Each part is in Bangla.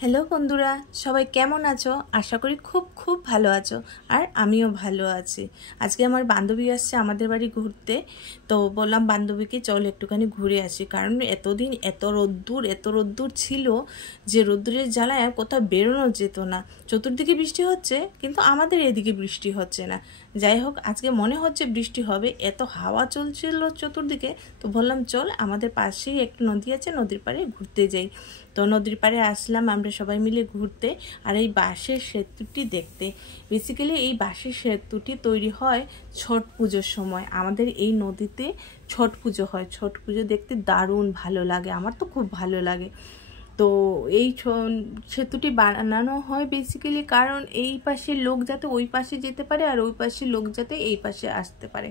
হ্যালো বন্ধুরা, সবাই কেমন আছো? আশা করি খুব খুব ভালো আছো, আর আমিও ভালো আছি। আজকে আমার বান্ধবী আসছে আমাদের বাড়ি ঘুরতে, তো বললাম বান্ধবীকে চল একটুখানি ঘুরে আসি। কারণ এতদিন এত রোদ্দুর ছিল যে রোদ্দুরের জ্বালায় আর কোথাও বেরোনো যেত না। চতুর্দিকে বৃষ্টি হচ্ছে, কিন্তু আমাদের এদিকে বৃষ্টি হচ্ছে না। যাই হোক, আজকে মনে হচ্ছে বৃষ্টি হবে, এত হাওয়া চলছিল চতুর্দিকে। তো বললাম চল আমাদের পাশেই একটু নদী আছে, নদীর পাড়ে ঘুরতে যাই। তো নদীর পাড়ে আসলাম আমরা সবাই মিলে ঘুরতে আর এই বাঁশের সেতুটি দেখতে। বেসিক্যালি এই বাঁশের সেতুটি তৈরি হয় ছট পুজোর সময়। আমাদের এই নদীতে ছট পুজো হয়, ছট পুজো দেখতে দারুণ ভালো লাগে, আমার তো খুব ভালো লাগে। তো এই সেতুটি বানানো হয় বেসিক্যালি কারণ এই পাশের লোক যাতে ওই পাশে যেতে পারে আর ওই পাশের লোক যাতে এই পাশে আসতে পারে।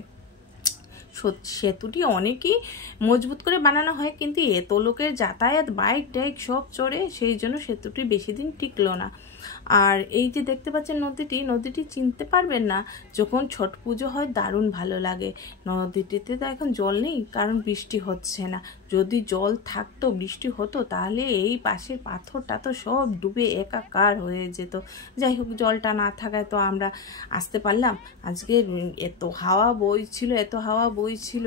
সেতুটি অনেকই মজবুত করে বানানো হয়, কিন্তু এত লোকের যাতায়াত, বাইক টাইক সব চড়ে, সেই জন্য সেতুটি বেশি দিন টিকলো না। আর এই যে দেখতে পাচ্ছেন নদীটি চিনতে পারবেন না। যখন ছট পুজো হয় দারুণ ভালো লাগে। নদীটিতে তো এখন জল নেই কারণ বৃষ্টি হচ্ছে না। যদি জল থাকতো, বৃষ্টি হতো, তাহলে এই পাশের পাথরটা তো সব ডুবে একাকার হয়ে যেত। যাই হোক, জলটা না থাকায় তো আমরা আসতে পারলাম। আজকে এত হাওয়া বইছিল,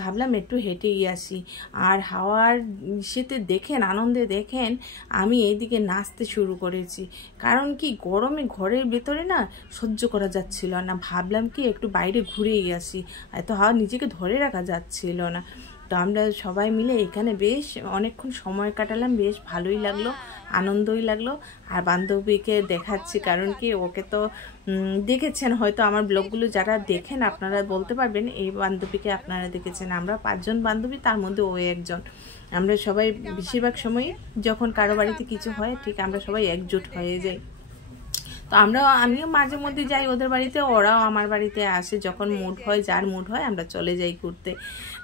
ভাবলাম একটু হেঁটেই আসি। আর হাওয়ার সেতে দেখেন, আনন্দে দেখেন আমি এইদিকে নাচতে শুরু করেছি। কারণ কি, গরমে ঘরের ভেতরে না সহ্য করা যাচ্ছিল না। ভাবলাম কি একটু বাইরে ঘুরেই আসি, এত হাওয়া নিজেকে ধরে রাখা যাচ্ছিল না। তো আমরা সবাই মিলে এখানে বেশ অনেকক্ষণ সময় কাটালাম, বেশ ভালোই লাগলো, আনন্দই লাগলো। আর বান্ধবীকে দেখাচ্ছি, কারণ কি ওকে তো দেখেছেন হয়তো আমার ব্লগগুলো যারা দেখেন আপনারা বলতে পারবেন এই বান্ধবীকে আপনারা দেখেছেন। আমরা 5 জন বান্ধবী, তার মধ্যে ও একজন। আমরা সবাই বেশিরভাগ সময় যখন কারো বাড়িতে কিছু হয়, ঠিক আমরা সবাই একজোট হয়ে যাই। তো আমিও মাঝে মধ্যে যাই ওদের বাড়িতে, ওরাও আমার বাড়িতে আসে। যখন মুড হয়, যার মুড হয়, আমরা চলে যাই ঘুরতে।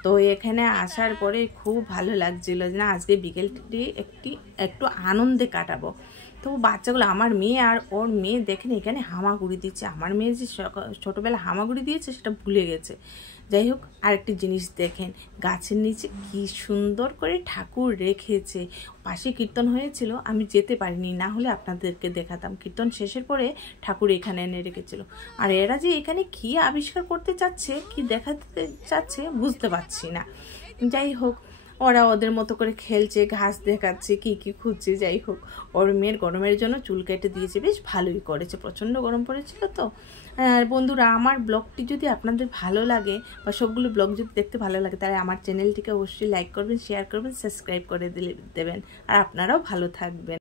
তো এখানে আসার পরে খুব ভালো লাগছিল যে না, আজকে বিকেলটি একটু আনন্দে কাটাবো। তো বাচ্চাগুলো, আমার মেয়ে আর ওর মেয়ে দেখেন এখানে হামাগুড়ি দিচ্ছে। আমার মেয়ে যে ছোটোবেলা হামাগুড়ি দিয়েছে সেটা ভুলে গেছে। যাই হোক, আরেকটি জিনিস দেখেন, গাছের নিচে কি সুন্দর করে ঠাকুর রেখেছে। পাশে কীর্তন হয়েছিল, আমি যেতে পারিনি, না হলে আপনাদেরকে দেখাতাম। কীর্তন শেষের পরে ঠাকুর এখানে এনে রেখেছিল। আর এরা যে এখানে কি আবিষ্কার করতে চাচ্ছে, কি দেখাতে চাচ্ছে, বুঝতে পারছি না। যাই হোক, ওরা ওদের মতো করে খেলছে, ঘাস দেখাচ্ছে, কি কি খুঁজছে। যাই হোক, ওর মেয়ের গরমের জন্য চুল কেটে দিয়েছে, বেশ ভালোই করেছে, প্রচণ্ড গরম পড়েছিল তো। আর বন্ধুরা, আমার ব্লগটি যদি আপনাদের ভালো লাগে বা সবগুলো ব্লগ যদি দেখতে ভালো লাগে, তাহলে আমার চ্যানেলটিকে অবশ্যই লাইক করবেন, শেয়ার করবেন, সাবস্ক্রাইব করে দেবেন। আর আপনারাও ভালো থাকবেন।